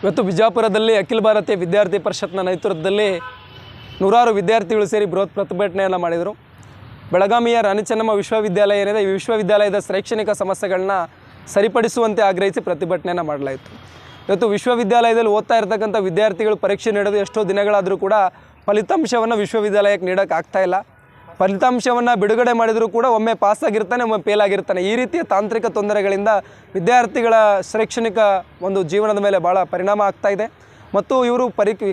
ಇವತ್ತು ವಿಜಯಪುರದಲ್ಲಿ ಅಖಿಲ ಭಾರತೀಯ ವಿದ್ಯಾರ್ಥಿ ಪರಿಷತ್ನ ನೇತೃತ್ವದಲ್ಲಿ ನೂರಾರು ವಿದ್ಯಾರ್ಥಿಗಳು ಸೇರಿ ಬೃಹತ್ ಪ್ರತಿಭಟನೆಯನ್ನು ಮಾಡಿದರು. ಬೆಳಗಾವಿಯ ರಾಣಿ ಚೆನ್ನಮ್ಮ ವಿಶ್ವವಿದ್ಯಾಲಯ ಏನಿದೆ, ಈ ವಿಶ್ವವಿದ್ಯಾಲಯದ ಶೈಕ್ಷಣಿಕ ಸಮಸ್ಯೆಗಳನ್ನ ಸರಿಪಡಿಸುವಂತೆ ಆಗ್ರಹಿಸಿ ಪ್ರತಿಭಟನೆಯನ್ನು ಮಾಡಲಾಯಿತು. ಇವತ್ತು ವಿಶ್ವವಿದ್ಯಾಲಯದಲ್ಲಿ ಓದ್ತಾ ಇರತಕ್ಕಂಥ ವಿದ್ಯಾರ್ಥಿಗಳು ಪರೀಕ್ಷೆ ನಡೆದು ಎಷ್ಟೋ ದಿನಗಳಾದರೂ ಕೂಡ ಫಲಿತಾಂಶವನ್ನು ವಿಶ್ವವಿದ್ಯಾಲಯಕ್ಕೆ ನೀಡೋಕ್ಕಾಗ್ತಾಯಿಲ್ಲ. ಫಲಿತಾಂಶವನ್ನು ಬಿಡುಗಡೆ ಮಾಡಿದರೂ ಕೂಡ ಒಮ್ಮೆ ಪಾಸ್ ಆಗಿರ್ತಾನೆ, ಒಮ್ಮೆ ಫೇಲ್ ಆಗಿರ್ತಾನೆ. ಈ ರೀತಿಯ ತಾಂತ್ರಿಕ ತೊಂದರೆಗಳಿಂದ ವಿದ್ಯಾರ್ಥಿಗಳ ಶೈಕ್ಷಣಿಕ ಒಂದು ಜೀವನದ ಮೇಲೆ ಭಾಳ ಪರಿಣಾಮ ಆಗ್ತಾಯಿದೆ. ಮತ್ತು ಇವರು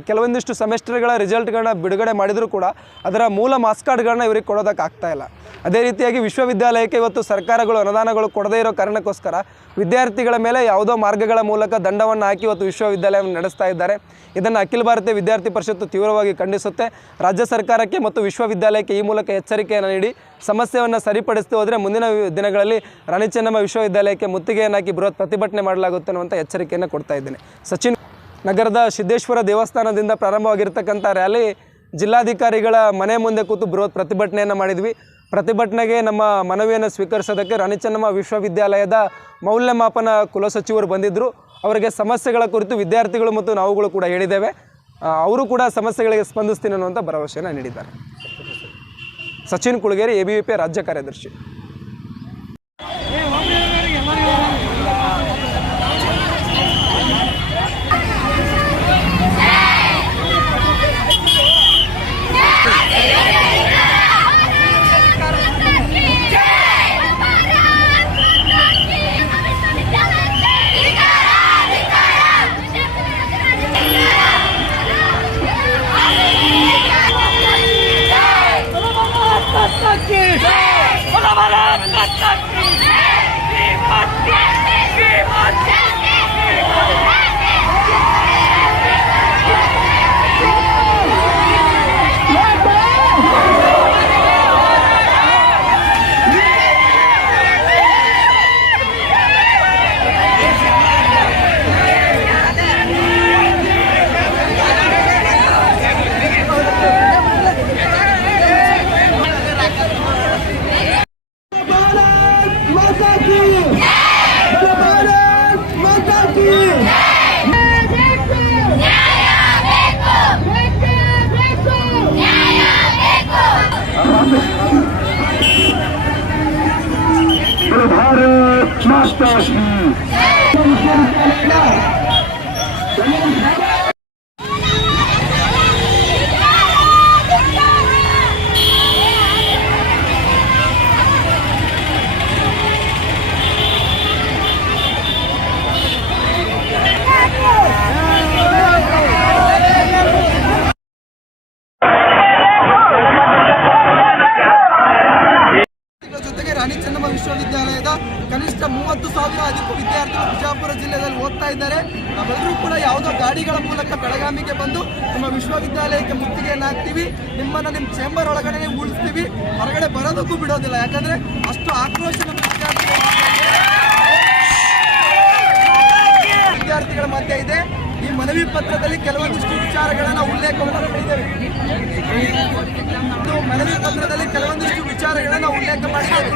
ಕೆಲವೊಂದಿಷ್ಟು ಸೆಮೆಸ್ಟರ್ಗಳ ರಿಸಲ್ಟ್ಗಳನ್ನ ಬಿಡುಗಡೆ ಮಾಡಿದರೂ ಕೂಡ ಅದರ ಮೂಲ ಮಾರ್ಕ್ಸ್ ಕಾರ್ಡ್ಗಳನ್ನ ಇವ್ರಿಗೆ ಕೊಡೋದಕ್ಕಾಗ್ತಾಯಿಲ್ಲ. ಅದೇ ರೀತಿಯಾಗಿ ವಿಶ್ವವಿದ್ಯಾಲಯಕ್ಕೆ ಇವತ್ತು ಸರ್ಕಾರಗಳು ಅನುದಾನಗಳು ಕೊಡದೇ ಇರೋ ಕಾರಣಕ್ಕೋಸ್ಕರ ವಿದ್ಯಾರ್ಥಿಗಳ ಮೇಲೆ ಯಾವುದೋ ಮಾರ್ಗಗಳ ಮೂಲಕ ದಂಡವನ್ನು ಹಾಕಿ ಇವತ್ತು ವಿಶ್ವವಿದ್ಯಾಲಯವನ್ನು ನಡೆಸ್ತಾ ಇದ್ದಾರೆ. ಇದನ್ನು ಅಖಿಲ ಭಾರತೀಯ ವಿದ್ಯಾರ್ಥಿ ಪರಿಷತ್ತು ತೀವ್ರವಾಗಿ ಖಂಡಿಸುತ್ತೆ. ರಾಜ್ಯ ಸರ್ಕಾರಕ್ಕೆ ಮತ್ತು ವಿಶ್ವವಿದ್ಯಾಲಯಕ್ಕೆ ಈ ಮೂಲಕ ಎಚ್ಚರಿಕೆಯನ್ನು ನೀಡಿ ಸಮಸ್ಯೆಯನ್ನು ಸರಿಪಡಿಸದೆ ಹೋದರೆ ಮುಂದಿನ ದಿನಗಳಲ್ಲಿ ರಾಣಿ ಚೆನ್ನಮ್ಮ ವಿಶ್ವವಿದ್ಯಾಲಯಕ್ಕೆ ಮುತ್ತಿಗೆಯನ್ನು ಹಾಕಿ ಬೃಹತ್ ಪ್ರತಿಭಟನೆ ಮಾಡಲಾಗುತ್ತೆ ಅನ್ನುವಂಥ ಎಚ್ಚರಿಕೆಯನ್ನು ಕೊಡ್ತಾ ಇದ್ದೇನೆ. ಸಚಿನ್ ನಗರದ ಸಿದ್ದೇಶ್ವರ ದೇವಸ್ಥಾನದಿಂದ ಪ್ರಾರಂಭವಾಗಿರ್ತಕ್ಕಂಥ ರ್ಯಾಲಿ ಜಿಲ್ಲಾಧಿಕಾರಿಗಳ ಮನೆ ಮುಂದೆ ಕೂತು ಬೃಹತ್ ಪ್ರತಿಭಟನೆಯನ್ನು ಮಾಡಿದ್ವಿ. ಪ್ರತಿಭಟನೆಗೆ ನಮ್ಮ ಮನವಿಯನ್ನು ಸ್ವೀಕರಿಸೋದಕ್ಕೆ ರಾಣಿ ಚೆನ್ನಮ್ಮ ವಿಶ್ವವಿದ್ಯಾಲಯದ ಮೌಲ್ಯಮಾಪನ ಕುಲಸಚಿವರು ಬಂದಿದ್ದರು. ಅವರಿಗೆ ಸಮಸ್ಯೆಗಳ ಕುರಿತು ವಿದ್ಯಾರ್ಥಿಗಳು ಮತ್ತು ನಾವುಗಳು ಕೂಡ ಹೇಳಿದ್ದೇವೆ. ಅವರು ಕೂಡ ಸಮಸ್ಯೆಗಳಿಗೆ ಸ್ಪಂದಿಸ್ತೀನಿ ಅನ್ನುವಂಥ ಭರವಸೆಯನ್ನು ನೀಡಿದ್ದಾರೆ. ಸಚಿನ್ ಕುಳಗೇರಿ, ABVP ರಾಜ್ಯ ಕಾರ್ಯದರ್ಶಿ. भारत माता की ರಾಣಿ ಚೆನ್ನಮ್ಮ ವಿಶ್ವವಿದ್ಯಾಲಯದ ಕನಿಷ್ಠ 30,000 ಅಧಿಕ ವಿದ್ಯಾರ್ಥಿಗಳು ಬಿಜಾಪುರ ಜಿಲ್ಲೆಯಲ್ಲಿ ಓದ್ತಾ ಇದ್ದಾರೆ. ನಾವೆಲ್ಲರೂ ಕೂಡ ಯಾವುದೋ ಗಾಡಿಗಳ ಮೂಲಕ ಬೆಳಗಾವಿಗೆ ಬಂದು ನಮ್ಮ ವಿಶ್ವವಿದ್ಯಾಲಯಕ್ಕೆ ಮುತ್ತಿಗೆಯನ್ನು ಹಾಕ್ತೀವಿ, ನಿಮ್ಮನ್ನು ನಿಮ್ಮ ಚೇಂಬರ್ ಒಳಗಡೆ ಉಳಿಸ್ತೀವಿ, ಹೊರಗಡೆ ಬರೋದಕ್ಕೂ ಬಿಡೋದಿಲ್ಲ. ಯಾಕಂದರೆ ಅಷ್ಟು ಆಕ್ರೋಶ ನಮ್ಮ ವಿದ್ಯಾರ್ಥಿಗಳ ಮಧ್ಯೆ ಇದೆ. ಈ ಮನವಿ ಪತ್ರದಲ್ಲಿ ಕೆಲವೊಂದಿಷ್ಟು ವಿಚಾರಗಳನ್ನು ಉಲ್ಲೇಖವನ್ನು ಮಾಡಿದ್ದೇವೆ. ಮನವಿ ಪತ್ರದಲ್ಲಿ ಕೆಲವೊಂದಿಷ್ಟು ವಿಚಾರಗಳನ್ನು ಉಲ್ಲೇಖ ಮಾಡಿದ್ದೇವೆ.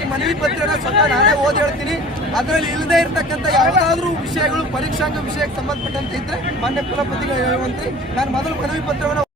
ಈ ಮನವಿ ಪತ್ರನ ಸ್ವತಃ ನಾನೇ ಓದಿ ಹೇಳ್ತೀನಿ. ಅದರಲ್ಲಿ ಇಲ್ಲದೆ ಇರತಕ್ಕಂಥ ಯಾವುದಾದ್ರೂ ವಿಷಯಗಳು ಪರೀಕ್ಷಾಂಗ ವಿಷಯಕ್ಕೆ ಸಂಬಂಧಪಟ್ಟಂತೆ ಇದ್ದರೆ ಮಾನ್ಯ ಕುಲಪತಿಗಳು ಹೇಳುವಂತೆ ನಾನು ಮೊದಲು ಮನವಿ ಪತ್ರವನ್ನು